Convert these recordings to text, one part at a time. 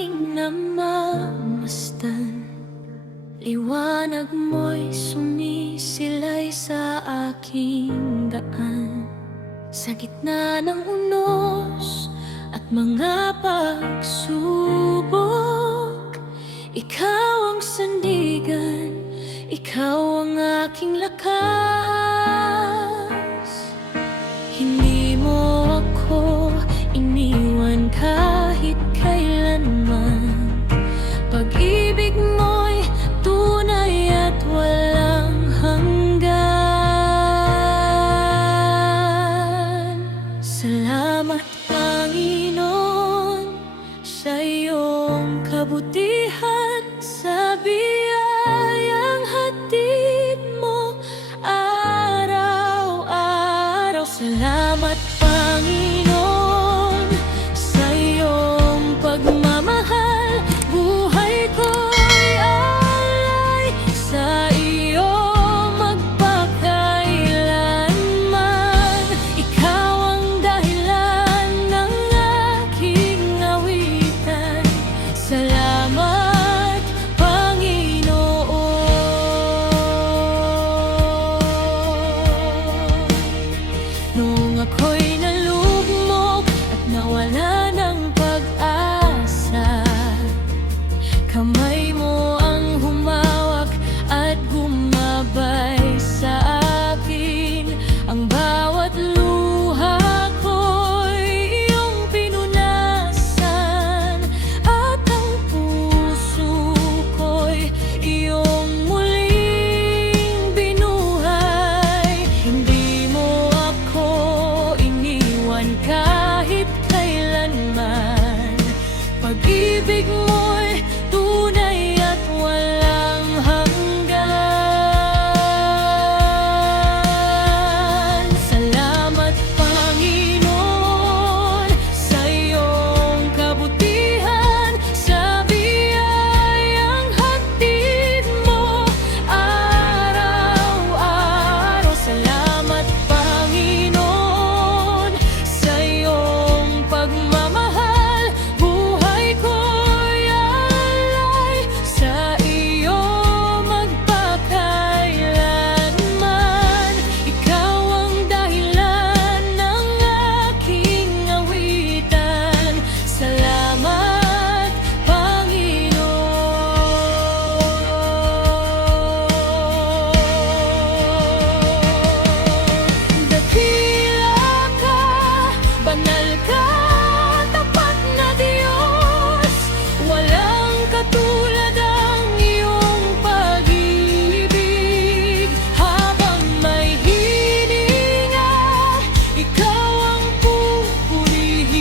aking namamasdan. Liwanag mo'y sumisilay sa aking daan. Sa gitna ng unos at mga pagsubok, ikaw ang sandigan, ikaw ang aking lakas. Hindi mo ako iniwan kahit kailanman. Pag-ibig mo'y tunay at walang hanggan. Salamat Panginoon sa iyong kabutihan, sa biyayang hatid mo araw-araw. Salamat Panginoon sa iyong pagmamahal. Buhay ko'y alay sa iyo magpakailanman. Ikaw ang dahilan ng aking awitan. Salamat Panginoon. Nung ako'y nalugmok at nawala ng pag-asa, kamay mo ang humawak at gumabay sa akin. Ang bawat luha ko'y iyong pinunasan, at ang puso ko'y iyong muling binuhay. Hindi mo ako iniwan kahit kailanman. Pag-ibig mo'y tunay at walang hanggan. Salamat Panginoon sa iyong kabutihan, sa biyayang hatid mo araw-araw. Salamat Panginoon sa iyong pagmamahal. Buhay ko'y alay sa iyo magpakailanman. Ikaw ang dahilan ng aking awitan. Salamat Panginoon. Dakila ka, banal ka, tapat na Diyos. Walang katulad ang iyong pag-ibig. Habang may hininga, ikaw ang pupurihin.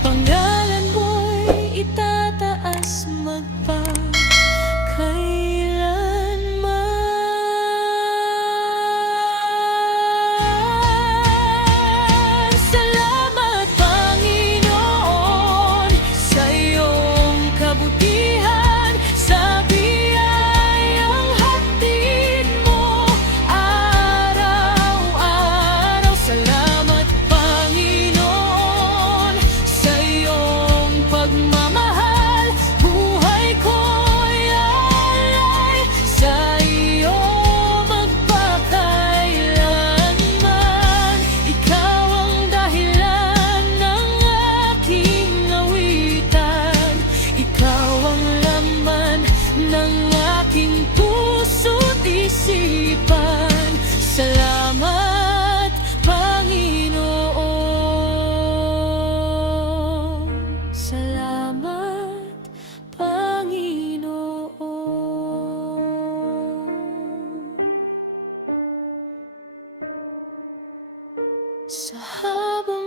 Pangalan mo'y itataas magpakailanman. Salamat Panginoon sa iyong kabutihan, sa biyayang hatid mo araw-araw. Salamat Panginoon sa iyong pagmamahal. Buhay ko'y alay sa iyo magpakailanman. Ikaw ang dahilan ng aking awitan. Ikaw ang laman ng aking puso't isipan. Salamat Panginoon. Salamat Panginoon. Sa habang